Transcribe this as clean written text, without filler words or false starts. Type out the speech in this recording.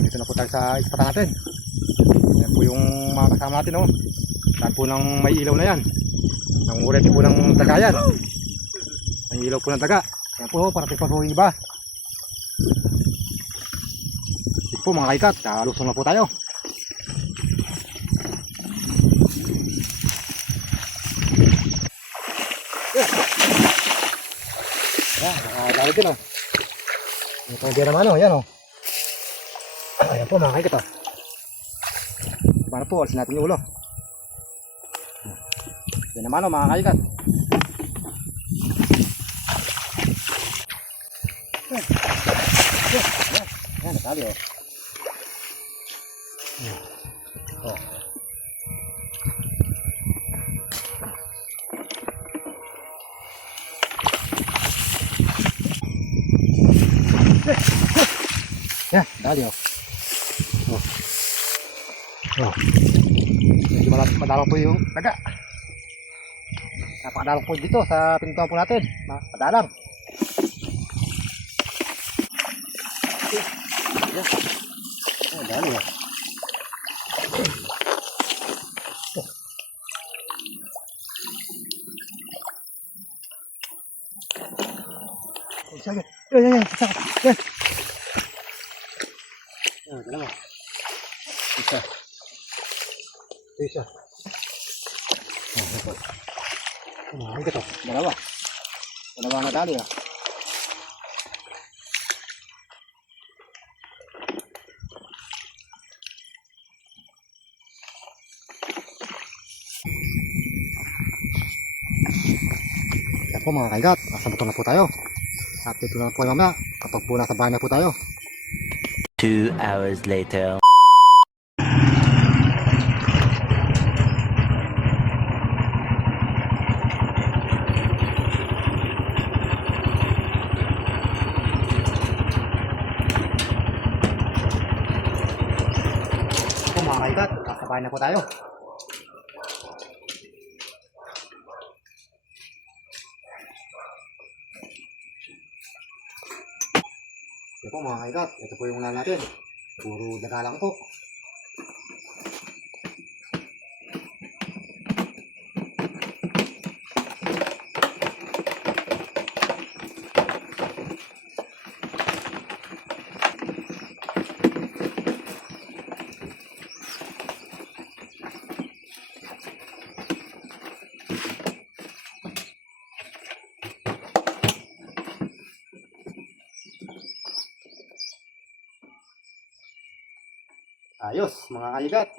Dito na po tayo sa ispatan natin. Yan po yung mga kasama natin, oh. Saan po ng may ilaw na yan. Nangungurete po ng daga yan. May ilaw po ng daga. Yan po, parating pa po yung iba. Ito po mga kaikat, kalusong na po tayo. Yan, nakakagalit din, oh. Ito din naman, oh. Yan, oh. Ayan po mga kaikat, oh. Paano po, alisin natin yung ulo. Yan naman, oh, mga kaikat. Yan, nakali, oh. Oh. Yan, dali, oh. Oh. Oh. Medyo madalang po yung daga. Napakadalang po dito sa pintuan po natin. Napakadalang. Yan. Oh, dali, oh. Yan, yan, yan. Yan, dalawa. Isa. Isa. Oh, ito. Ano ito? Dalawa. Dalawa na tali, ah. Yan po mga kaigat. Nasa buto na po tayo. Update ko na po mamaya kapag po nasa bahay na po tayo. 2 hours later. Po mga kaigat, nasa bahay na po tayo. Yan po mga kaigat, ito po yung ulan natin. Puro daga lang po. Ayos mga kaigat.